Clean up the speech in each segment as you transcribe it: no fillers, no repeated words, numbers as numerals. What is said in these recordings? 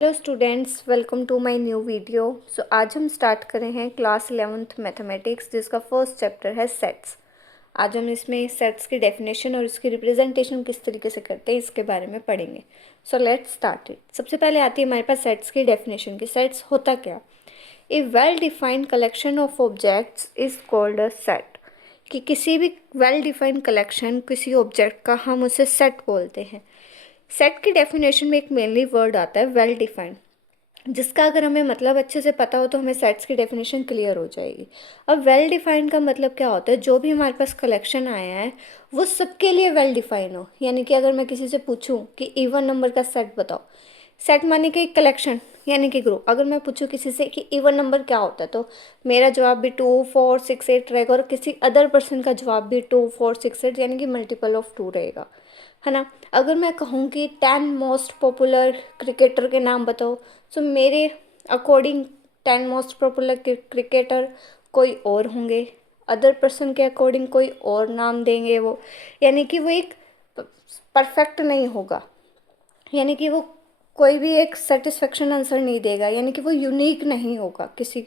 Hello students, welcome to my new video. आज हम start कर रहे हैं क्लास 11th मैथमेटिक्स, जिसका फर्स्ट चैप्टर है सेट्स। आज हम इसमें सेट्स की डेफिनेशन और इसकी रिप्रेजेंटेशन किस तरीके से करते हैं इसके बारे में पढ़ेंगे। So let's start it. सबसे पहले आती है हमारे पास सेट्स की डेफिनेशन की। सेट्स होता क्या? A well defined collection of objects is called a set. कि किसी भी वेल डिफाइंड कलेक्शन, किसी ऑब्जेक्ट का हम उसे सेट बोलते हैं। सेट की डेफिनेशन में एक मेनली वर्ड आता है वेल डिफाइंड, जिसका अगर हमें मतलब अच्छे से पता हो तो हमें सेट्स की डेफिनेशन क्लियर हो जाएगी। अब वेल डिफाइंड का मतलब क्या होता है? जो भी हमारे पास कलेक्शन आया है वो सबके लिए वेल डिफाइंड हो। यानी कि अगर मैं किसी से पूछूं कि इवन नंबर का सेट बताओ, सेट माने कि कलेक्शन यानी कि ग्रुप। अगर मैं पूछूं किसी से कि इवन नंबर क्या होता है, तो मेरा जवाब भी 2 4 6 8 रहेगा और किसी अदर पर्सन का जवाब भी 2 4 6 8 यानी कि मल्टीपल ऑफ 2 रहेगा, है ना। अगर मैं कहूँ कि 10 मोस्ट पॉपुलर क्रिकेटर के नाम बताओ, तो मेरे अकॉर्डिंग 10 मोस्ट पॉपुलर क्रिकेटर कोई और होंगे, अदर पर्सन के अकॉर्डिंग कोई और नाम देंगे वो। यानी कि वो एक परफेक्ट नहीं होगा, यानी कि वो कोई भी एक सेटिस्फेक्शन आंसर नहीं देगा, यानी कि वो यूनिक नहीं होगा किसी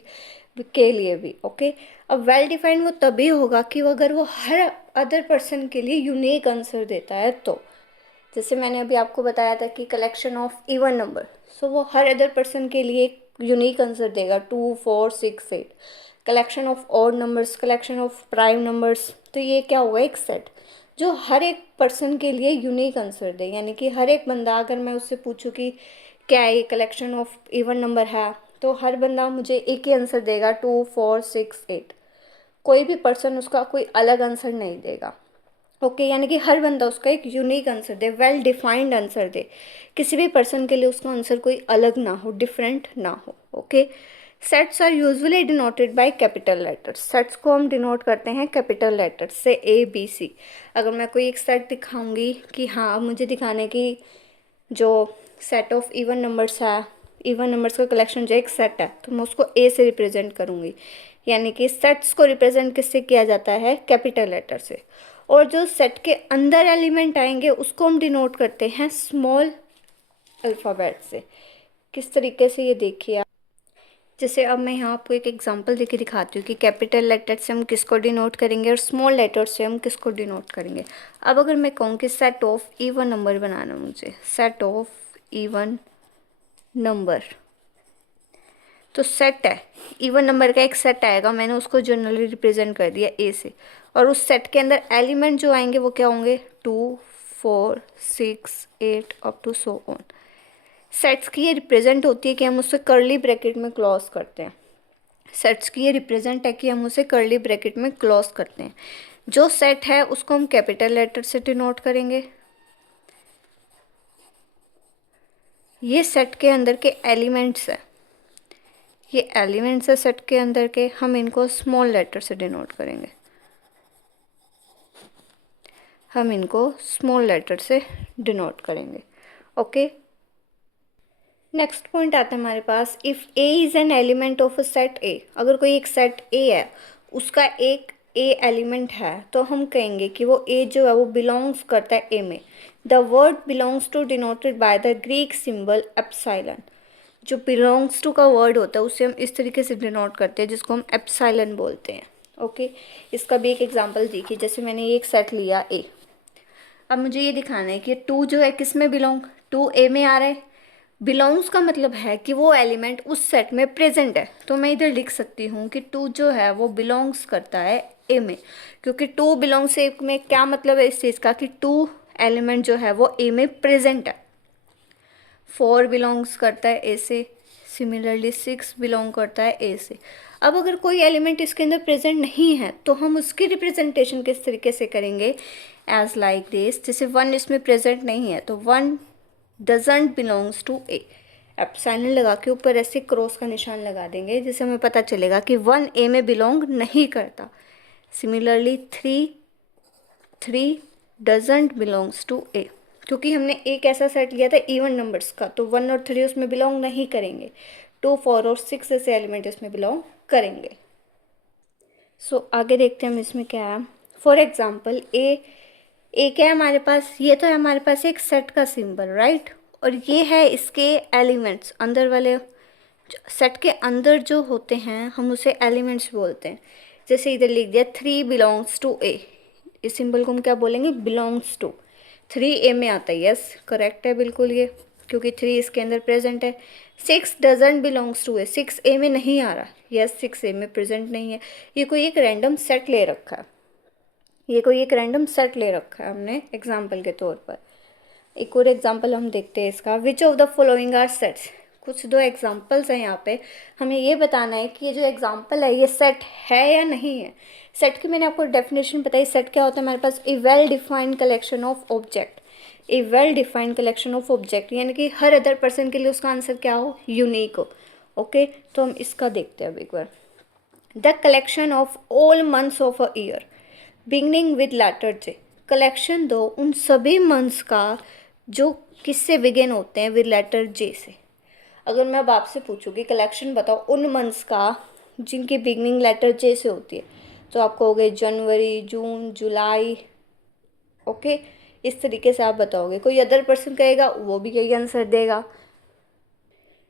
के लिए भी। ओके। अब वेल डिफाइंड वो तभी होगा कि वो अगर वो हर अदर पर्सन के लिए यूनिक आंसर देता है तो। जैसे मैंने अभी आपको बताया था कि कलेक्शन ऑफ इवन नंबर, सो वो हर अदर पर्सन के लिए एक यूनिक आंसर देगा 2 4 6 8। Collection of odd numbers, collection of prime numbers, तो ये क्या हुआ? एक सेट जो हर एक पर्सन के लिए यूनिक आंसर दे। यानी कि हर एक बंदा, अगर मैं उससे पूछूं कि क्या ये कलेक्शन ऑफ इवन नंबर है, तो हर बंदा मुझे एक ही आंसर देगा 2 4 6 8। कोई भी पर्सन उसका कोई अलग आंसर नहीं देगा। ओके। यानी कि हर बंदा उसका एक यूनिक आंसर दे, वेल डिफाइंड आंसर दे। किसी भी पर्सन के लिए उसका आंसर कोई अलग ना हो, डिफरेंट ना हो। Okay. Sets are usually denoted by capital letters. Sets को हम डिनोट करते हैं कैपिटल लेटर्स से, A B C। अगर मैं कोई एक सेट दिखाऊंगी कि हाँ, मुझे दिखाने की जो सेट ऑफ इवन नंबर्स है, इवन नंबर्स का कलेक्शन जो एक सेट है, तो मैं उसको ए से रिप्रेजेंट करूँगी। यानी कि सेट्स को रिप्रेजेंट किससे किया जाता है? कैपिटल लेटर से। और जो सेट के अंदर एलिमेंट आएंगे उसको हम डिनोट करते हैं स्मॉल अल्फ़ाबेट से। किस तरीके से, ये देखिए आप। जैसे अब मैं यहाँ आपको एक एग्जांपल देके दिखाती हूँ कि कैपिटल लेटर से हम किसको डिनोट करेंगे और स्मॉल लेटर से हम किसको डिनोट करेंगे। अब अगर मैं कहूँ कि सेट ऑफ इवन नंबर बनाना, मुझे सेट ऑफ इवन नंबर, तो सेट है इवन नंबर का, एक सेट आएगा, मैंने उसको जनरली रिप्रेजेंट कर दिया ए से। और उस सेट के अंदर एलिमेंट जो आएंगे वो क्या होंगे? 2 4 6 8 up to so on. Sets की ये रिप्रेजेंट होती है कि हम उसे कर्ली ब्रैकेट में क्लोज करते हैं। सेट्स की ये रिप्रेजेंट है कि हम उसे कर्ली ब्रैकेट में क्लोज करते हैं। जो सेट है उसको हम कैपिटल लेटर से डिनोट करेंगे। ये सेट के अंदर के एलिमेंट्स है, ये एलिमेंट्स है सेट के अंदर के, हम इनको स्मॉल लेटर से डिनोट करेंगे। हम इनको स्मॉल लेटर से डिनोट करेंगे। ओके। नेक्स्ट पॉइंट आता है हमारे पास, if A is an element of a set A. अगर कोई एक सेट ए है, उसका एक ए एलिमेंट है, तो हम कहेंगे कि वो ए जो है वो बिलोंग्स करता है ए में। The word belongs to denoted by the Greek symbol epsilon. जो बिलोंग्स टू का वर्ड होता है उसे हम इस तरीके से डिनोट करते हैं, जिसको हम एप्सिलॉन बोलते हैं। ओके। इसका भी एक एग्जांपल देखिए। जैसे मैंने ये एक सेट लिया ए, अब मुझे ये दिखाना है कि टू जो है किस में बिलोंग, टू ए में आ रहा है। बिलोंग्स का मतलब है कि वो एलिमेंट उस सेट में प्रेजेंट है, तो मैं इधर लिख सकती हूँ कि टू जो है वो बिलोंग्स करता है ए में। क्योंकि टू बिलोंग्स ए में क्या मतलब है इस चीज़ का कि टू एलिमेंट जो है वो ए में प्रेजेंट है। 4 बिलोंग्स करता है ए से, सिमिलरली 6 बिलोंग करता है ए से। अब अगर कोई एलिमेंट इसके अंदर प्रेजेंट नहीं है तो हम उसकी रिप्रेजेंटेशन किस तरीके से करेंगे? As like this. जैसे 1 इसमें प्रेजेंट नहीं है तो 1 doesn't belongs to A. Epsilon लगा के ऊपर ऐसे क्रॉस का निशान लगा देंगे, जिससे हमें पता चलेगा कि 1 ए में बिलोंग नहीं करता। सिमिलरली 3 डजेंट बिलोंग्स टू ए। क्योंकि हमने एक ऐसा सेट लिया था इवन नंबर्स का, तो 1 और 3 उसमें बिलोंग नहीं करेंगे। 2 4 और 6 ऐसे एलिमेंट इसमें बिलोंग करेंगे। आगे देखते हैं हम इसमें क्या है। फॉर एग्जाम्पल ए क्या है हमारे पास? ये तो है हमारे पास एक सेट का सिंबल, राइट। और ये है इसके एलिमेंट्स, अंदर वाले सेट के अंदर जो होते हैं हम उसे एलिमेंट्स बोलते हैं। जैसे इधर लिख दिया 3 बिलोंग्स टू ए, इस सिंबल को हम क्या बोलेंगे, बिलोंग्स टू। 3 ए में आता है, यस करेक्ट है बिल्कुल ये, क्योंकि 3 इसके अंदर प्रेजेंट है। 6 डजंट बिलोंग्स टू ए, 6 ए में नहीं आ रहा, यस 6 ए में प्रेजेंट नहीं है। ये कोई एक रैंडम सेट ले रखा है, ये कोई एक रैंडम सेट ले रखा है हमने एग्जाम्पल के तौर पर। एक और एग्जाम्पल हम देखते हैं इसका, which of the following are sets. कुछ दो एग्जाम्पल्स हैं यहाँ पे, हमें ये बताना है कि ये जो एग्जाम्पल है ये सेट है या नहीं है। सेट की मैंने आपको डेफिनेशन बताई, सेट क्या होता है हमारे पास, a well defined collection of object. A well defined collection of object यानी कि हर अदर पर्सन के लिए उसका आंसर क्या हो, यूनिक हो। ओके तो हम इसका देखते हैं अब एक बार। The collection of all months of a year beginning with letter J. Collection दो उन सभी मंथ्स का जो किससे बिगिन होते हैं, विद लेटर जे से। अगर मैं अब आपसे पूछूँगी कलेक्शन बताओ उन मंथ्स का जिनकी बिगनिंग लेटर जे से होती है, तो आपको हो गए जनवरी, जून, जुलाई। ओके इस तरीके से आप बताओगे। कोई अदर पर्सन कहेगा वो भी यही आंसर देगा,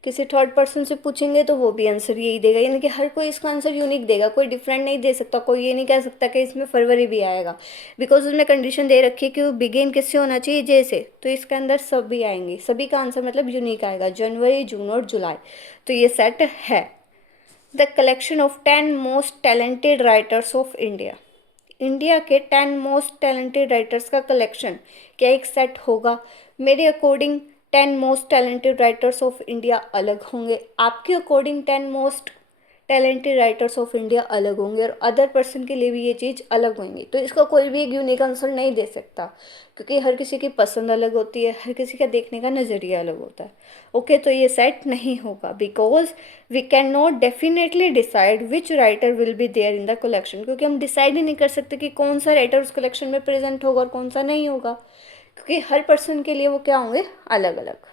किसी थर्ड पर्सन से पूछेंगे तो वो भी आंसर यही देगा, यानी कि हर कोई इसका आंसर यूनिक देगा, कोई डिफरेंट नहीं दे सकता। कोई ये नहीं कह सकता कि इसमें फरवरी भी आएगा, बिकॉज उसने कंडीशन दे रखी है कि वो बिगिन किससे होना चाहिए, जे से, तो इसके अंदर सब भी आएंगे, सभी का आंसर मतलब यूनिक आएगा, जनवरी, जून और जुलाई। तो ये सेट है। The collection of 10 most talented writers of India. India के 10 मोस्ट टैलेंटेड राइटर्स का कलेक्शन क्या एक सेट होगा? मेरे according 10 most talented writers of India अलग होंगे, आपके according 10 most talented writers of India अलग होंगे, और अदर पर्सन के लिए भी ये चीज़ अलग होंगी। तो इसका कोई भी एक यूनिक आंसर नहीं दे सकता, क्योंकि हर किसी की पसंद अलग होती है, हर किसी का देखने का नज़रिया अलग होता है। ओके तो ये सेट नहीं होगा, because we can not definitely decide which writer will be there in the collection, क्योंकि हम डिसाइड ही नहीं कर सकते कि कौन सा राइटर उस कलेक्शन में प्रेजेंट होगा और कौन सा नहीं होगा, क्योंकि हर पर्सन के लिए वो क्या होंगे, अलग अलग।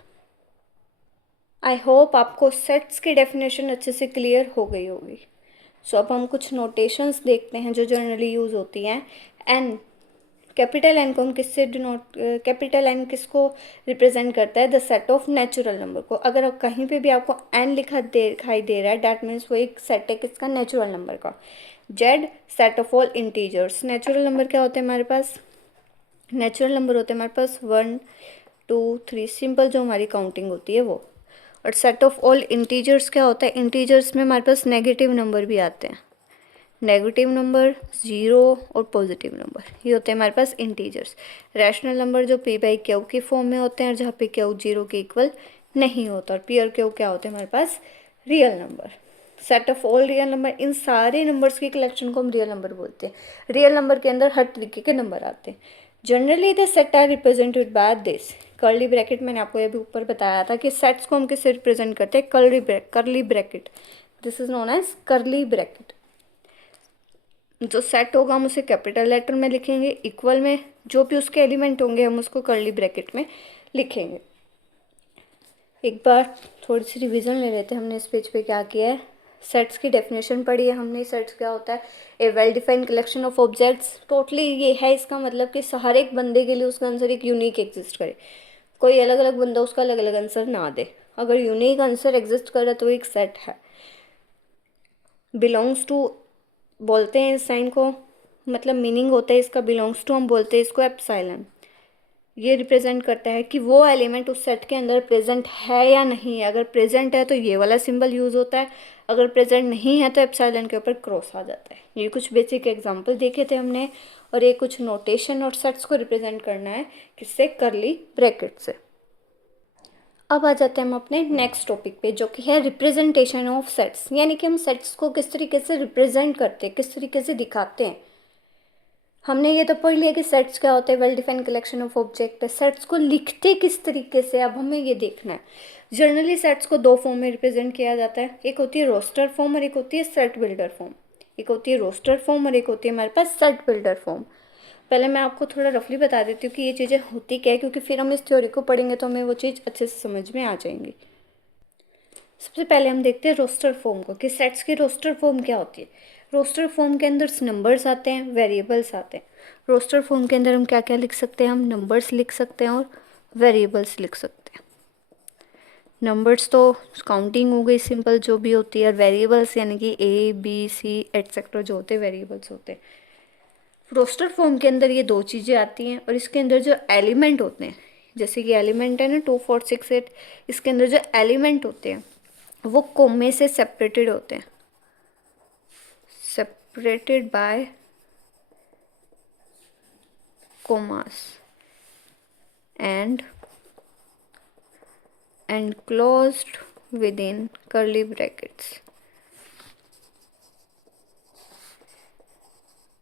आई होप आपको सेट्स की डेफिनेशन अच्छे से क्लियर हो गई होगी। सो अब हम कुछ नोटेशंस देखते हैं जो जनरली यूज़ होती हैं। एन, कैपिटल एन को हम किससे डिनोट, कैपिटल एन किसको रिप्रेजेंट करता है, the set of natural number को। अगर आप कहीं पे भी आपको एन लिखा दिखाई दे रहा है, डैट मीन्स वो एक सेट है किसका, नेचुरल नंबर का। Z, set of all integers. Natural number क्या होते हैं हमारे पास, नेचुरल नंबर होते हैं हमारे पास 1 2 3, सिंपल जो हमारी काउंटिंग होती है वो। और सेट ऑफ ऑल इंटीजर्स क्या होता है, इंटीजर्स में हमारे पास नेगेटिव नंबर भी आते हैं, नेगेटिव नंबर, ज़ीरो और पॉजिटिव नंबर, ये होते हैं हमारे पास इंटीजर्स। रैशनल नंबर जो पी बाई क्यू की फॉर्म में होते हैं, और जहाँ पे क्यू जीरो के इक्वल नहीं होता, और पी और क्यू क्या होते हैं हमारे पास, real number. Set of all real number, इन सारे नंबर्स की कलेक्शन को हम रियल नंबर बोलते हैं। रियल नंबर के अंदर हर तरीके के नंबर आते हैं। Generally the set are represented by this curly bracket. मैंने आपको ये भी ऊपर बताया था कि सेट्स को हम किससे रिप्रेजेंट करते हैं, curly bracket. This is known as curly bracket. जो सेट होगा हम उसे कैपिटल लेटर में लिखेंगे, इक्वल में जो भी उसके एलिमेंट होंगे हम उसको कर्ली ब्रैकेट में लिखेंगे। एक बार थोड़ी सी रिवीजन ले लेते हैं, हमने इस पेज पे क्या किया है। सेट्स की डेफिनेशन पढ़ी है हमने। सेट्स क्या होता है, a well defined collection of objects. Totally ये है इसका मतलब कि हर एक बंदे के लिए उसका आंसर एक यूनिक एग्जिस्ट करे, कोई अलग अलग बंदा उसका अलग अलग आंसर ना दे। अगर यूनिक आंसर एग्जिस्ट करे तो एक सेट है। बिलोंग्स टू बोलते हैं इस साइन को, मतलब मीनिंग होता है इसका बिलोंग्स टू, हम बोलते हैं इसको एप्सिलॉन। ये रिप्रेजेंट करता है कि वो एलिमेंट उस सेट के अंदर प्रेजेंट है या नहीं है। अगर प्रेजेंट है तो ये वाला सिंबल यूज़ होता है, अगर प्रेजेंट नहीं है तो एप्सिलॉन के ऊपर क्रॉस आ जाता है। ये कुछ बेसिक एग्जांपल देखे थे हमने, और ये कुछ नोटेशन और सेट्स को रिप्रेजेंट करना है किससे, कर्ली ब्रैकेट से। अब आ जाते हैं हम अपने नेक्स्ट टॉपिक पे, जो कि है रिप्रेजेंटेशन ऑफ सेट्स, यानी कि हम सेट्स को किस तरीके से रिप्रेजेंट करते हैं, किस तरीके से दिखाते हैं। हमने ये तो पढ़ लिया कि सेट्स क्या होते हैं, well defined collection of object. Sets को लिखते किस तरीके से, अब हमें ये देखना है। जनरली सेट्स को दो फॉर्म में रिप्रेजेंट किया जाता है, एक होती है रोस्टर फॉर्म और एक होती है सेट बिल्डर फॉर्म। एक होती है रोस्टर फॉर्म और एक होती है हमारे पास सेट बिल्डर फॉर्म। पहले मैं आपको थोड़ा रफली बता देती हूँ कि ये चीज़ें होती क्या है, क्योंकि फिर हम इस थ्योरी को पढ़ेंगे तो हमें वो चीज़ अच्छे से समझ में आ जाएंगी। सबसे पहले हम देखते हैं रोस्टर फॉर्म को, कि सेट्स की रोस्टर फॉर्म क्या होती है। रोस्टर फॉर्म के अंदर नंबर्स आते हैं, वेरिएबल्स आते हैं। रोस्टर फॉर्म के अंदर हम क्या क्या लिख सकते हैं, हम नंबर्स लिख सकते हैं और वेरिएबल्स लिख सकते हैं। नंबर्स तो काउंटिंग हो गई सिंपल जो भी होती है, और वेरिएबल्स यानी कि ए बी सी एटसेट्रा जो होते हैं वेरिएबल्स होते हैं। रोस्टर फॉर्म के अंदर ये दो चीज़ें आती हैं, और इसके अंदर जो एलिमेंट होते हैं, जैसे कि एलिमेंट है ना 2 4 6 8, इसके अंदर जो एलिमेंट होते हैं वो कोमे से सेपरेटेड होते हैं, separated by commas and enclosed within curly brackets।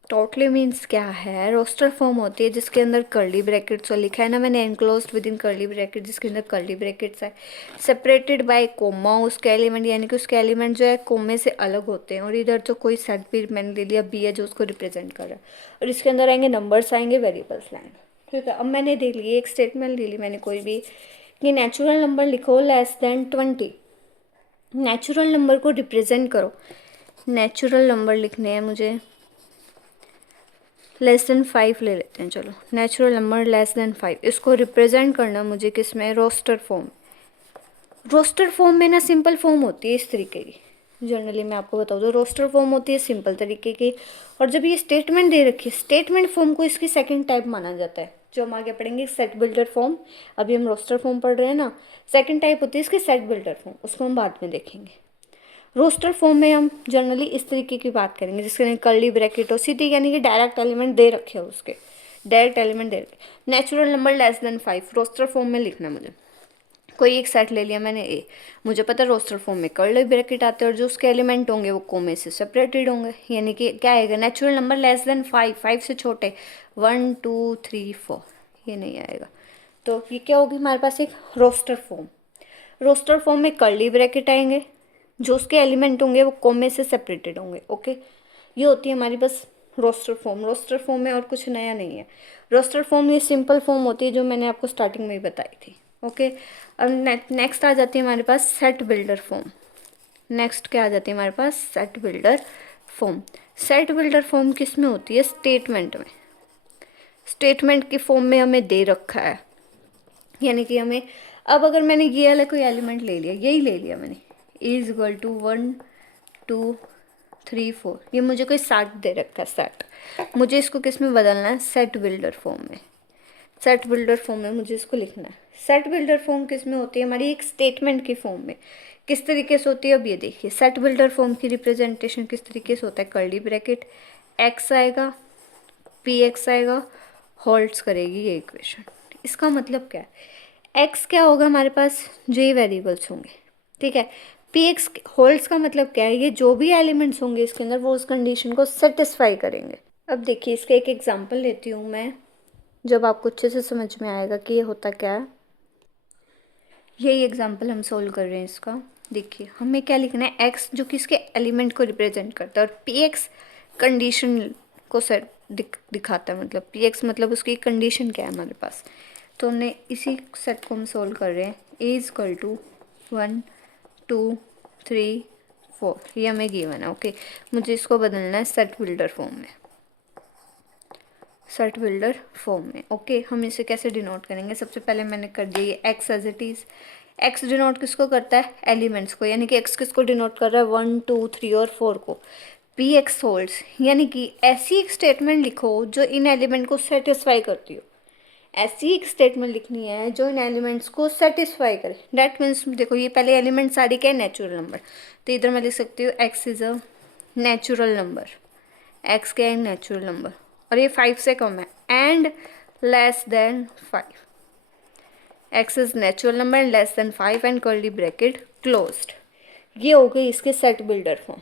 Totally means क्या है, रोस्टर फॉर्म होती है जिसके अंदर कर्ली ब्रैकेट्स, और लिखा है ना मैंने enclosed within curly bracket, जिसके अंदर कर्ली ब्रैकेट्स है, सेपरेटेड बाय कोमा, उसके एलिमेंट यानी कि उसके एलिमेंट जो है कोमे से अलग होते हैं, और इधर जो कोई सेट भी मैंने ले लिया बी है जो उसको रिप्रेजेंट कर रहा है, और इसके अंदर आएंगे नंबर्स, आएंगे वेरिएबल्स लाएंगे। ठीक है, अब मैंने देख ली एक स्टेटमेंट ले ली मैंने कोई भी कि नेचुरल नंबर लिखो लेस देन 20। नेचुरल नंबर को रिप्रेजेंट करो, नेचुरल नंबर लिखने हैं मुझे लेस देन 5 ले लेते हैं, चलो नेचुरल नंबर लेस देन 5, इसको रिप्रेजेंट करना मुझे किस में, रोस्टर फॉर्म। रोस्टर फॉर्म में ना सिंपल फॉर्म होती है इस तरीके की, जनरली मैं आपको बताऊँ तो रोस्टर फॉर्म होती है सिंपल तरीके की, और जब ये स्टेटमेंट दे रखी है स्टेटमेंट फॉर्म को इसकी सेकंड टाइप माना जाता है, जो हम आगे पढ़ेंगे सेट बिल्डर फॉर्म। अभी हम रोस्टर फॉर्म पढ़ रहे हैं ना, सेकंड टाइप होती है इसकी सेट बिल्डर फॉर्म, उसको हम बाद में देखेंगे। रोस्टर फॉर्म में हम जनरली इस तरीके की बात करेंगे जिसके अंदर कर्ली ब्रैकेट हो, सीधी यानी कि डायरेक्ट एलिमेंट दे रखे हो, उसके डायरेक्ट एलिमेंट दे रखे। Natural number less than 5 roster form में लिखना, मुझे कोई एक सेट ले लिया मैंने ए, मुझे पता है रोस्टर फॉर्म में कर्ली ब्रैकेट आते हैं और जो उसके एलिमेंट होंगे वो कोमे से सेपरेटेड होंगे, यानी कि क्या आएगा, नेचुरल नंबर लेस देन 5, 5 से छोटे 1 2 3 4, ये नहीं आएगा। तो ये क्या होगी हमारे पास, एक रोस्टर फॉर्म। रोस्टर फॉर्म में कर्ली ब्रैकेट आएंगे, जो उसके एलिमेंट होंगे वो कोमे से सेपरेटेड होंगे। ओके, ये होती है हमारी बस रोस्टर फॉर्म। रोस्टर फॉर्म में और कुछ नया नहीं है। रोस्टर फॉर्म ये सिंपल फॉर्म होती है जो मैंने आपको स्टार्टिंग में ही बताई थी। ओके, अब नेक्स्ट आ जाती है हमारे पास सेट बिल्डर फॉर्म। नेक्स्ट क्या आ जाती है हमारे पास, set builder form. Set builder form किस में होती है, स्टेटमेंट में। स्टेटमेंट की फॉर्म में हमें दे रखा है, यानी कि हमें, अब अगर मैंने ये वाला कोई एलिमेंट ले लिया, यही ले लिया मैंने, इज इक्वल टू 1 2 3 4, ये मुझे कोई सेट दे रखा है, सेट, मुझे इसको किस में बदलना है, सेट बिल्डर फॉर्म में। सेट बिल्डर फॉर्म में मुझे इसको लिखना है। सेट बिल्डर फॉर्म किस में होती है हमारी, एक स्टेटमेंट की फॉर्म में। किस तरीके से होती है, अब ये देखिए, सेट बिल्डर फॉर्म की रिप्रेजेंटेशन किस तरीके से होता है, कर्ली ब्रैकेट, एक्स आएगा, पी एक्स आएगा, होल्ड्स करेगी ये इक्वेशन। इसका मतलब क्या है, एक्स क्या होगा हमारे पास, जो ये वेरिएबल्स होंगे, ठीक है। पी एक्स होल्ड्स का मतलब क्या है, ये जो भी एलिमेंट्स होंगे इसके अंदर वो उस कंडीशन को सेटिस्फाई करेंगे। अब देखिए इसका एक एग्जांपल लेती हूँ मैं, जब आपको अच्छे से समझ में आएगा कि ये होता क्या है। यही एग्जांपल हम सोल्व कर रहे हैं इसका। देखिए हमें क्या लिखना है, एक्स जो कि इसके एलिमेंट को रिप्रेजेंट करता है, और पी एक्स कंडीशन को सेट दिखाता है, मतलब पी एक्स मतलब उसकी कंडीशन क्या है हमारे पास। तो हमने इसी सेट को हम सोल्व कर रहे हैं, ए इज इक्वल टू 1 2 3 4, ये हमें गिवन है। ओके, मुझे इसको बदलना है सेट बिल्डर फॉर्म में, सेट बिल्डर फॉर्म में। ओके, हम इसे कैसे डिनोट करेंगे, सबसे पहले मैंने कर दिया ये X as it is. X denote किसको करता है, एलिमेंट्स को, यानी कि एक्स किसको डिनोट कर रहा है, 1 2 3 और 4 को। पी एक्स होल्ड्स, यानी कि ऐसी एक स्टेटमेंट लिखो जो इन एलिमेंट को सेटिस्फाई करती हो। ऐसी एक स्टेटमेंट लिखनी है जो इन एलिमेंट्स को सेटिस्फाई करे। डैट मीन्स देखो ये पहले एलिमेंट सारी क्या है, नेचुरल नंबर, तो इधर मैं लिख सकती हूँ x is a natural number. X क्या है, नेचुरल नंबर, और ये 5 से कम है and less than 5। X is natural number and less than 5 and curly bracket closed. ये हो गई इसके सेट बिल्डर फॉर्म।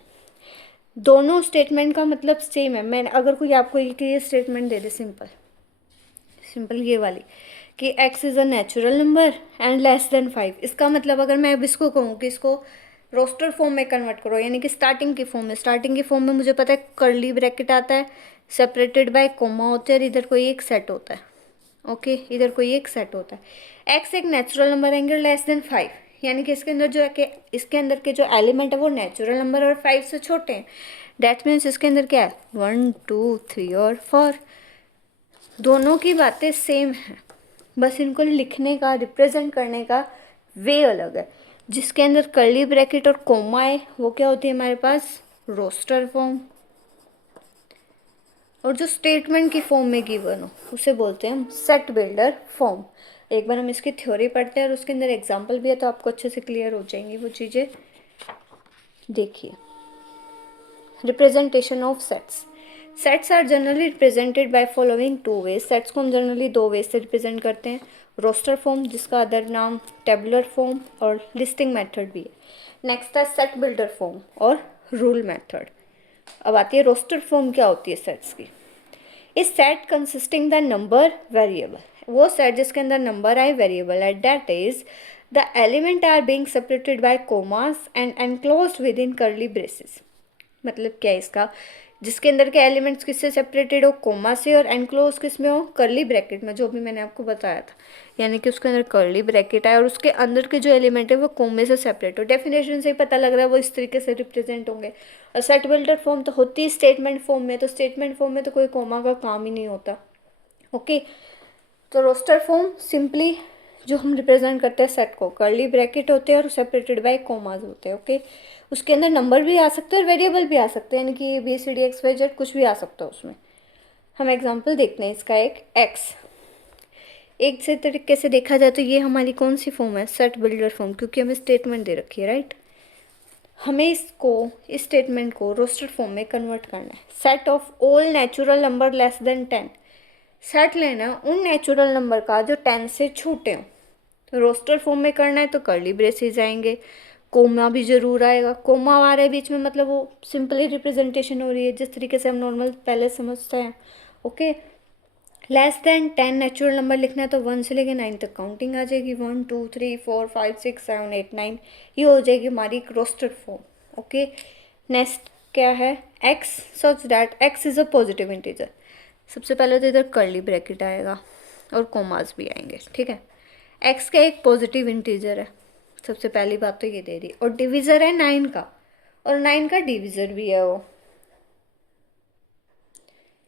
दोनों स्टेटमेंट का मतलब सेम है। मैं अगर कोई आपको ये स्टेटमेंट दे दे, सिंपल सिंपल ये वाली कि x is a natural number and less than 5, इसका मतलब अगर मैं अब इसको कहूँ कि इसको रोस्टर फॉर्म में कन्वर्ट करो, यानी कि स्टार्टिंग की फॉर्म में, स्टार्टिंग की फॉर्म में मुझे पता है कर्ली ब्रैकेट आता है, सेपरेटेड बाय कोमा होते हैं, और इधर कोई एक सेट होता है। ओके, इधर कोई एक सेट होता है। x एक natural number angle less than 5, यानी कि इसके अंदर जो है कि इसके अंदर के जो एलिमेंट है वो नेचुरल नंबर और 5 से छोटे हैं। डैट मीन्स इसके अंदर क्या है, 1 2 3 और 4। दोनों की बातें सेम हैं, बस इनको लिखने का, रिप्रेजेंट करने का वे अलग है। जिसके अंदर कर्ली ब्रैकेट और कोमा है वो क्या होती है हमारे पास, रोस्टर फॉर्म। और जो स्टेटमेंट की फॉर्म में गिवन हो उसे बोलते हैं हम सेट बिल्डर फॉर्म। एक बार हम इसकी थ्योरी पढ़ते हैं और उसके अंदर एग्जांपल भी है तो आपको अच्छे से क्लियर हो जाएंगी वो चीज़ें। देखिए, representation of sets. Sets are generally represented by following two ways. Sets को हम जनरली दो वेज से रिप्रेजेंट करते हैं, रोस्टर फॉर्म जिसका अदर नाम टेबुलर फॉर्म और लिस्टिंग मेथड भी है। नेक्स्ट है सेट बिल्डर फॉर्म और रूल मेथड। अब आती है रोस्टर फॉर्म क्या होती है सेट्स की। इस set consisting the number variable, वो सेट जिसके अंदर नंबर आए वेरिएबल है, that is the element are being separated by commas and enclosed within curly braces. मतलब क्या है इसका, जिसके अंदर के एलिमेंट्स किससे सेपरेटेड हो, कोमा से, और एनक्लोज किस में हो, कर्ली ब्रैकेट में, जो भी मैंने आपको बताया था। यानी कि उसके अंदर कर्ली ब्रैकेट है और उसके अंदर के जो एलिमेंट है वो कोमे से सेपरेट हो। डेफिनेशन से ही पता लग रहा है वो इस तरीके से रिप्रेजेंट होंगे। और सेट बिल्डर फॉर्म तो होती है स्टेटमेंट फॉर्म में, तो स्टेटमेंट फॉर्म में तो कोई कोमा का काम ही नहीं होता। ओके, तो रोस्टर फॉर्म सिंपली जो हम रिप्रेजेंट करते हैं सेट को, कर्ली ब्रैकेट होते हैं और सेपरेटेड बाय कोमाज होते हैं। ओके, उसके अंदर नंबर भी आ सकते हैं और वेरिएबल भी आ सकते हैं, यानी कि B C D X Y Z कुछ भी आ सकता है उसमें। हम एग्जांपल देखते हैं इसका, एक एक्स। एक से तरीके से देखा जाए तो ये हमारी कौन सी फॉर्म है, सेट बिल्डर फॉर्म, क्योंकि हमें स्टेटमेंट दे रखी है, राइट। हमें इसको, इस स्टेटमेंट को रोस्टर फॉर्म में कन्वर्ट करना है। Set of all natural number less then 10। Set लेना उन नेचुरल नंबर का जो 10 से छोटे हों। तो रोस्टर फॉर्म में करना है तो कर्ली ब्रेसेस आएंगे, कोमा भी जरूर आएगा। कोमा आ रहा है बीच में मतलब वो सिंपली रिप्रेजेंटेशन हो रही है जिस तरीके से हम नॉर्मल पहले समझते हैं। Okay, less than 10 natural number लिखना है तो 1 से लेकर 9 तक काउंटिंग आ जाएगी, 1 2 3 4 5 6 7 8 9। ये हो जाएगी हमारी रोस्टर फॉर्म। ओके, नेक्स्ट क्या है, x such that x is a positive integer. सबसे पहले तो इधर कर्ली ब्रैकेट आएगा और कोमास भी आएंगे, ठीक है। एक्स का एक पॉजिटिव इंटीजर है, सबसे पहली बात तो ये दे दी, और डिवीज़र है 9 का, और 9 का डिवीज़र भी है वो,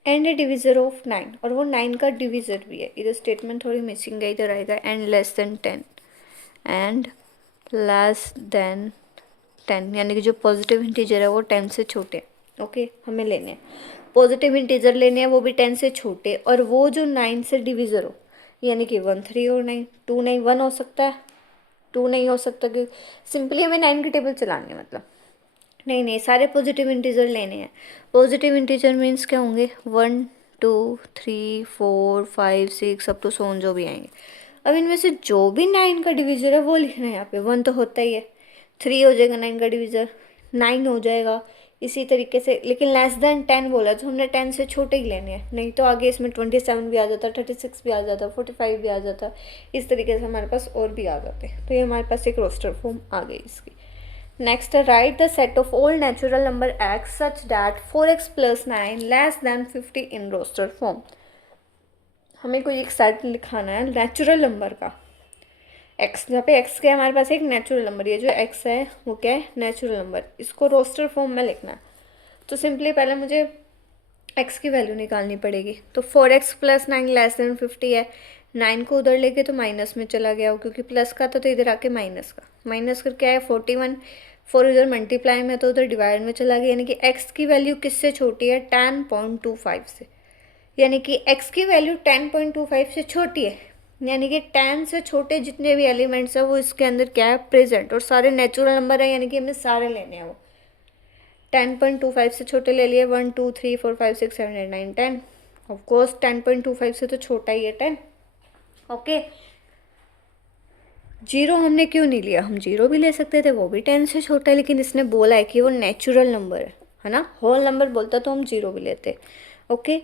एंड ए डिवीज़र ऑफ 9, और वो 9 का डिवीज़र भी है। इधर स्टेटमेंट थोड़ी मिसिंग है, इधर आएगा and less than 10, and less than 10, यानी कि जो पॉजिटिव इंटीजर है वो 10 से छोटे। ओके, हमें लेने हैं पॉजिटिव इंटीजर, लेने हैं वो भी 10 से छोटे, और वो जो 9 से डिवीज़र हो, यानी कि 1 3 और 9, 2 नहीं 1 हो सकता है, 2 नहीं हो सकता, क्योंकि सिंपली हमें 9 की टेबल चलानी है। मतलब नहीं नहीं, सारे पॉजिटिव इंटीजर लेने हैं। पॉजिटिव इंटीजर मीन्स क्या होंगे, 1 2 3 4 5 6 अप टू सोन जो भी आएंगे। अब इनमें से जो भी 9 का डिवीज़र है वो लिखना है यहाँ पे। 1 तो होता ही है, 3 हो जाएगा 9 का डिवीज़र, 9 हो जाएगा इसी तरीके से। लेकिन लेस देन 10 बोला तो हमने 10 से छोटे ही लेने हैं, नहीं तो आगे इसमें 27 भी आ जाता, 36 भी आ जाता, 45 भी आ जाता, इस तरीके से हमारे पास और भी आ जाते। तो ये हमारे पास एक रोस्टर फॉर्म आ गई इसकी। नेक्स्ट है right the set of all natural number X such that 4x + 9 less than 50 in roster form. हमें कोई एक सेट लिखाना है नेचुरल नंबर का, एक्स, जहाँ पे एक्स क्या है हमारे पास एक नेचुरल नंबर, ये जो एक्स है वो क्या है, नेचुरल नंबर, इसको रोस्टर फॉर्म में लिखना है। तो सिंपली पहले मुझे एक्स की वैल्यू निकालनी पड़ेगी। तो 4x + 9 लेस देन 50 है, 9 को उधर लेके तो माइनस में चला गया हो, क्योंकि प्लस का था तो इधर आके माइनस का, माइनस कर क्या है 41, 4 इधर मल्टीप्लाई में तो उधर डिवाइड में चला गया, यानी कि एक्स की वैल्यू किससे छोटी है, 10.25 से। यानी कि एक्स की वैल्यू 10.25 से छोटी है, यानी कि 10 से छोटे जितने भी एलिमेंट्स हैं वो इसके अंदर क्या है, प्रेजेंट, और सारे नेचुरल नंबर है, यानी कि हमें सारे लेने हैं। वो 10.25 से छोटे ले लिए, 1 2 3 4 5 6 7 8 9 10, ऑफकोर्स 10.25 से तो छोटा ही है 10। ओके, जीरो हमने क्यों नहीं लिया, हम जीरो भी ले सकते थे, वो भी 10 से छोटा है, लेकिन इसने बोला है कि वो नेचुरल नंबर है ना, होल नंबर बोलता तो हम जीरो भी लेते। Okay,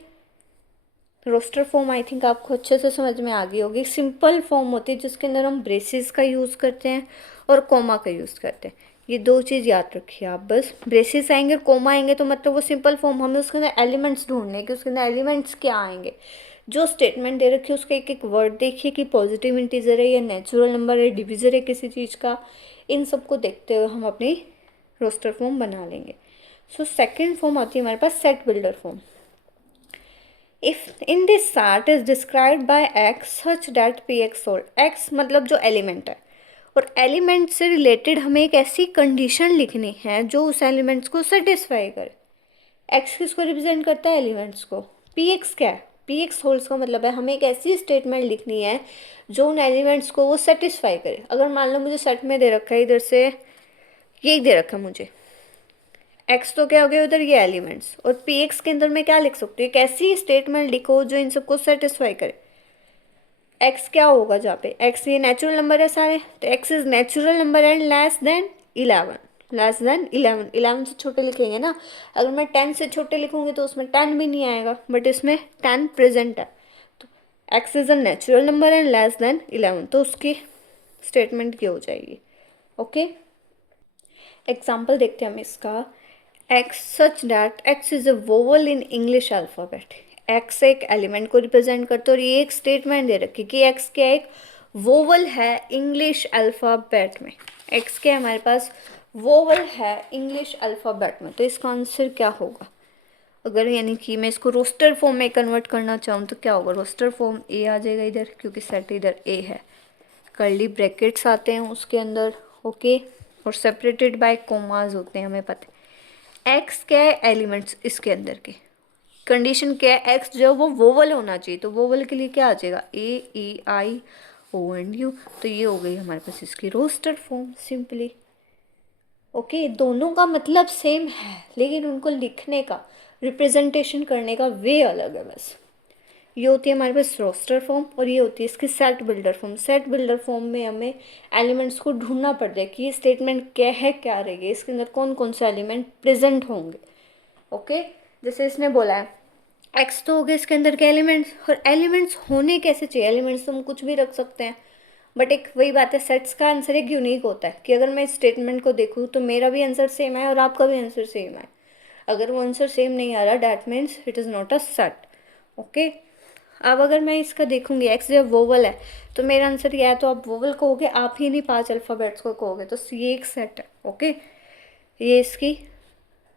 roster form I think आपको अच्छे से समझ में आ गई होगी। सिंपल फॉर्म होती है जिसके अंदर हम ब्रेसेस का यूज़ करते हैं और कोमा का यूज़ करते हैं। ये दो चीज़ याद रखिए आप बस, ब्रेसेस आएंगे कोमा आएंगे तो मतलब वो सिंपल फॉर्म, हमें उसके अंदर एलिमेंट्स ढूंढने कि उसके अंदर एलिमेंट्स क्या आएंगे। जो स्टेटमेंट दे रखी है उसका एक एक वर्ड देखिए कि पॉजिटिव इंटीजर है या नेचुरल नंबर है, डिविजर है किसी चीज़ का, इन सबको देखते हुए हम अपनी रोस्टर फॉर्म बना लेंगे। सो सेकेंड फॉर्म आती है हमारे पास set builder form. If in this chart is described by X such that P X hold, X मतलब जो एलिमेंट है और एलिमेंट से रिलेटेड हमें एक ऐसी कंडीशन लिखनी है जो उस एलिमेंट्स को सेटिस्फाई करे। एक्स किसको रिप्रेजेंट करता है? एलिमेंट्स को। पी एक्स क्या है? पी एक्स होल्स का मतलब है हमें एक ऐसी स्टेटमेंट लिखनी है जो उन एलिमेंट्स को वो सेटिस्फाई करे। अगर मान लो मुझे सेट में दे रखा है, इधर से ये दे रखा है मुझे, एक्स तो क्या हो गया उधर, ये एलिमेंट्स, और पी एक्स के अंदर मैं क्या लिख सकती हूँ? एक ऐसी स्टेटमेंट लिखो जो इन सबको सेटिस्फाई करे। एक्स क्या होगा जहाँ पे? एक्स ये नेचुरल नंबर है सारे, तो x is natural number and less than 11। Less than 11, 11 से छोटे लिखेंगे ना। अगर मैं 10 से छोटे लिखूंगी तो उसमें 10 भी नहीं आएगा, बट इसमें 10 प्रेजेंट है, तो x is a natural number and less than 11, तो उसकी स्टेटमेंट ये हो जाएगी। ओके, एग्जाम्पल देखते हैं हम इसका। X such that x is a vowel in English alphabet. X एक एलिमेंट को रिप्रेजेंट करते और ये एक स्टेटमेंट दे रखी कि एक्स क्या एक वोवल है इंग्लिश अल्फ़ाबेट में। एक्स क्या है हमारे पास? वोवल है इंग्लिश अल्फ़ाबेट में, तो इसका आंसर क्या होगा? अगर यानी कि मैं इसको रोस्टर फॉर्म में कन्वर्ट करना चाहूँ तो क्या होगा? रोस्टर फॉर्म ए आ जाएगा इधर, क्योंकि सेट इधर ए है, कर्ली ब्रैकेट्स आते हैं उसके अंदर, ओके, और सेपरेटेड बाय कोमास होते हैं, हमें पता है। एक्स क्या है? एलिमेंट्स इसके अंदर के। कंडीशन क्या है? एक्स जो वो वोवल होना चाहिए, तो वोवल के लिए क्या आ जाएगा? ए ई आई ओ एंड यू, तो ये हो गई हमारे पास इसकी रोस्टर फॉर्म सिंपली। ओके, दोनों का मतलब सेम है, लेकिन उनको लिखने का, रिप्रेजेंटेशन करने का वे अलग है बस। ये होती है हमारे पास रोस्टर फॉर्म, और ये होती है इसकी set builder form. Set builder form में हमें एलिमेंट्स को ढूंढना पड़ता है कि ये स्टेटमेंट क्या है, क्या रहेगी, इसके अंदर कौन कौन से एलिमेंट प्रेजेंट होंगे। ओके, जैसे इसने बोला है एक्स तो हो गए इसके अंदर के एलिमेंट्स, और एलिमेंट्स होने कैसे चाहिए? एलिमेंट्स तो हम कुछ भी रख सकते हैं, बट एक वही बात है, सेट्स का आंसर एक यूनिक होता है कि अगर मैं इस स्टेटमेंट को देखूँ तो मेरा भी आंसर सेम है और आपका भी आंसर सेम है। अगर वो आंसर सेम नहीं आ रहा, that means it is not a set. Okay, अब अगर मैं इसका देखूंगी एक्स जब वोवल है तो मेरा आंसर क्या है? तो आप वोवल कहोगे, आप ही नहीं 5 अल्फ़ाबेट्स को कहोगे, तो ये एक सेट है। ओके, ये इसकी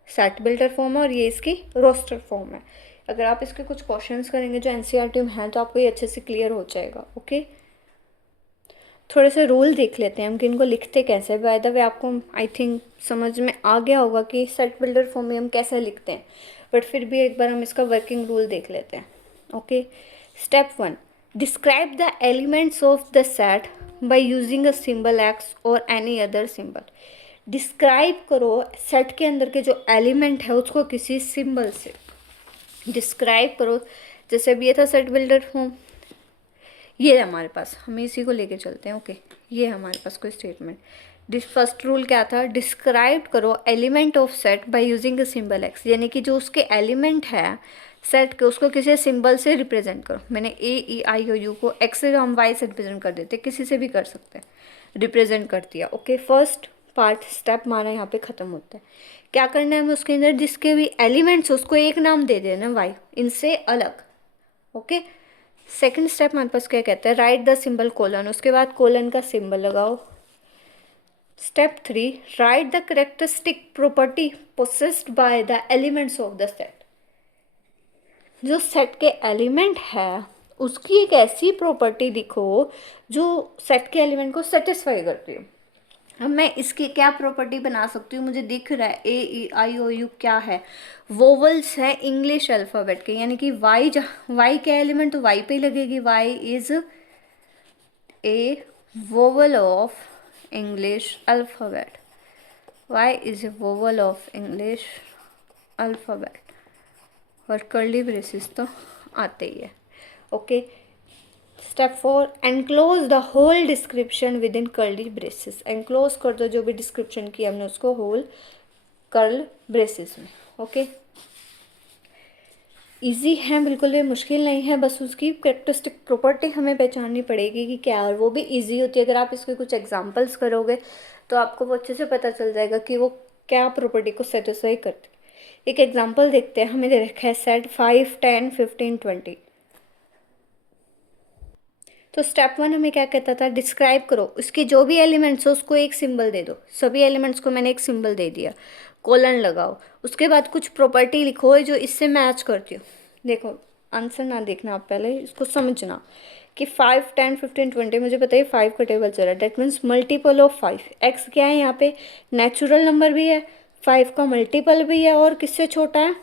सेट बिल्डर फॉर्म है और ये इसकी रोस्टर फॉर्म है। अगर आप इसके कुछ क्वेश्चंस करेंगे जो एनसीईआरटी में हैं तो आपको ये अच्छे से क्लियर हो जाएगा। ओके, थोड़े से रूल देख लेते हैं हम कि इनको लिखते कैसे। बाय द वे आपको आई थिंक समझ में आ गया होगा कि सेट बिल्डर फॉर्म में हम कैसे लिखते हैं, बट फिर भी एक बार हम इसका वर्किंग रूल देख लेते हैं। Okay, step 1, describe the elements of the set by using a symbol x और एनी अदर सिंबल। डिस्क्राइब करो सेट के अंदर के जो एलिमेंट है उसको किसी सिंबल से डिस्क्राइब करो। जैसे अब ये था सेट बिल्डर फॉर्म, ये है हमारे पास, हम इसी को लेके चलते हैं। ओके, ये है हमारे पास कोई स्टेटमेंट। फर्स्ट रूल क्या था? डिस्क्राइब करो element of set by using a symbol x, यानी कि जो उसके एलिमेंट है सेट के उसको किसी सिंबल से रिप्रेजेंट करो। मैंने ए ई आई ओ यू को एक्स से हम वाई से रिप्रेजेंट कर देते, किसी से भी कर सकते हैं, रिप्रेजेंट कर दिया। ओके, फर्स्ट पार्ट स्टेप हमारा यहाँ पे ख़त्म होता है। क्या करना है हमें उसके अंदर? जिसके भी एलिमेंट्स उसको एक नाम दे देना वाई, इनसे अलग। ओके, सेकंड स्टेप हमारे पास क्या कहता है? राइट द सिंबल कोलन, उसके बाद कोलन का सिंबल लगाओ। Step 3, right the characteristic property possessed by the elements of the set. जो सेट के एलिमेंट है उसकी एक ऐसी प्रॉपर्टी लिखो जो सेट के एलिमेंट को सेटिस्फाई करती हो। अब मैं इसकी क्या प्रॉपर्टी बना सकती हूँ? मुझे दिख रहा है ए ई आई ओ यू क्या है? वोवल्स है इंग्लिश अल्फ़ाबेट के, यानी कि वाई, वाई के एलिमेंट तो वाई पे ही लगेगी। Y is a vowel of English alphabet. Y is a vowel of English alphabet, और कर्ली ब्रेसेस तो आते ही है। Okay, step 4, enclose the whole description within curly braces. Enclose कर दो जो भी डिस्क्रिप्शन की हमने उसको होल कर्ल ब्रेसेस में। ओके, इजी है, बिल्कुल भी मुश्किल नहीं है, बस उसकी कैरेक्टरिस्टिक प्रॉपर्टी हमें पहचाननी पड़ेगी कि क्या है, और वो भी इजी होती है। अगर आप इसके कुछ एग्जांपल्स करोगे तो आपको वो अच्छे से पता चल जाएगा कि वो क्या प्रॉपर्टी को सेटिस्फाई करती है। एक एग्जांपल देखते हैं, हमें दे रखा है सेट 5 10 15 20। तो स्टेप 1 हमें क्या कहता था? डिस्क्राइब करो उसके जो भी एलिमेंट्स हो उसको एक सिंबल दे दो। सभी एलिमेंट्स को मैंने एक सिंबल दे दिया, कोलन लगाओ। उसके बाद कुछ प्रॉपर्टी लिखो जो इससे मैच करती हो। देखो आंसर ना देखना, आप पहले इसको समझना कि 5, 10, 15, 20, मुझे पता है 5 का टेबल चल रहा है, that means multiple of 5। X क्या है यहाँ पे, नेचुरल नंबर भी है, 5 का मल्टीपल भी है, और किससे छोटा है,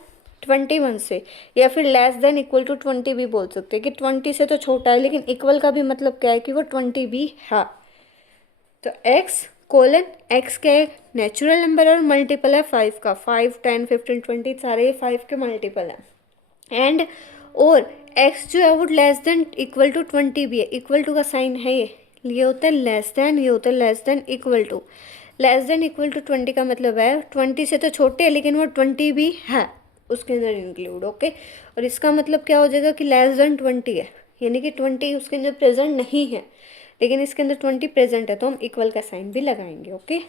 21 से, या फिर लेस देन इक्वल टू 20 भी बोल सकते हैं कि 20 से तो छोटा है, लेकिन इक्वल का भी मतलब क्या है कि वो 20 भी है। तो एक्स कोलन एक्स क्या है, नेचुरल नंबर और मल्टीपल है 5 का, 5, 10, 15, 20 सारे ये 5 के मल्टीपल हैं। एंड और x जो है वो लेस देन इक्वल टू 20 भी है, इक्वल टू का साइन है ये होता है लेस देन, ये होता है less than equal to. Less than equal to 20 का मतलब है 20 से तो छोटे है लेकिन वो 20 भी है उसके अंदर इंक्लूड। ओके, और इसका मतलब क्या हो जाएगा कि लेस देन 20 है, यानी कि 20 उसके अंदर प्रेजेंट नहीं है, लेकिन इसके अंदर 20 प्रेजेंट है, तो हम इक्वल का साइन भी लगाएंगे। ओके,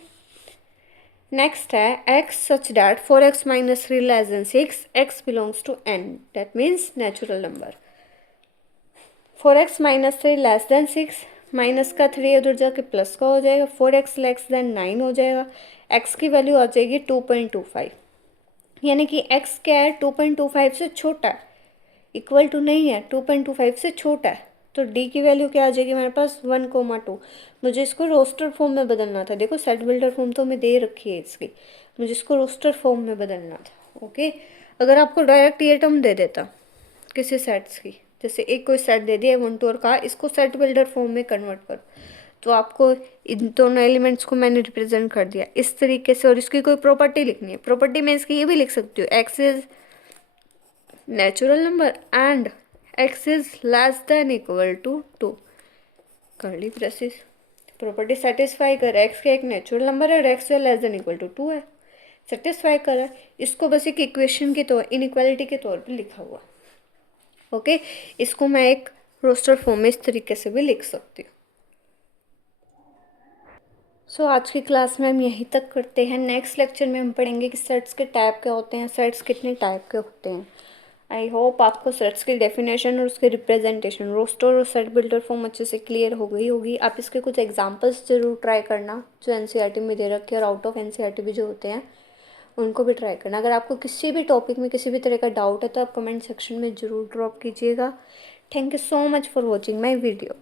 नेक्स्ट है x such that 4x minus 3 less than 6, x belongs to n, that means natural number. 4x minus 3 less than 6, minus का 3 उधर जाके प्लस का हो जाएगा, 4x लेस देन 9 हो जाएगा, x की वैल्यू आ जाएगी 2.25, यानी कि x क्या है 2.25 से छोटा है, इक्वल टू नहीं है, 2.25 से छोटा है, तो d की वैल्यू क्या आ जाएगी हमारे पास 1,2। मुझे इसको रोस्टर फॉर्म में बदलना था, देखो सेट बिल्डर फॉर्म तो हमें दे रखी है इसकी, मुझे इसको रोस्टर फॉर्म में बदलना था। ओके, अगर आपको डायरेक्ट ये टर्म दे देता किसी सेट्स की, जैसे एक कोई सेट दे दिया 1 2 और कहा इसको सेट बिल्डर फॉर्म में कन्वर्ट करो, तो आपको इन दोनों एलिमेंट्स को मैंने रिप्रेजेंट कर दिया इस तरीके से, और इसकी कोई प्रॉपर्टी लिखनी है, प्रॉपर्टी में इसकी ये भी लिख सकती हूँ, x is natural number and x is less than equal to 2, curly braces, property satisfy कर, x का एक नेचुरल नंबर है और x जो लेस देन इक्वल टू 2 है, सेटिस्फाई कर रहा है, इसको बस एक इक्वेशन के तौर, इनइक्वालिटी के तौर पे लिखा हुआ। ओके, इसको मैं एक रोस्टर फॉर्म में इस तरीके से भी लिख सकती हूँ। सो आज की क्लास में हम यहीं तक करते हैं, नेक्स्ट लेक्चर में हम पढ़ेंगे कि सेट्स के टाइप क्या होते हैं, सेट्स कितने टाइप के होते हैं। आई होप आपको सेट्स की डेफिनेशन और उसके रिप्रेजेंटेशन, रोस्टर और सेट बिल्डर फॉर्म अच्छे से क्लियर हो गई होगी। आप इसके कुछ एग्जांपल्स ज़रूर ट्राई करना जो एनसीईआरटी में दे रखे हैं, और आउट ऑफ एनसीईआरटी भी जो होते हैं उनको भी ट्राई करना। अगर आपको किसी भी टॉपिक में किसी भी तरह का डाउट है तो आप कमेंट सेक्शन में ज़रूर ड्रॉप कीजिएगा। Thank you so much for watching my video.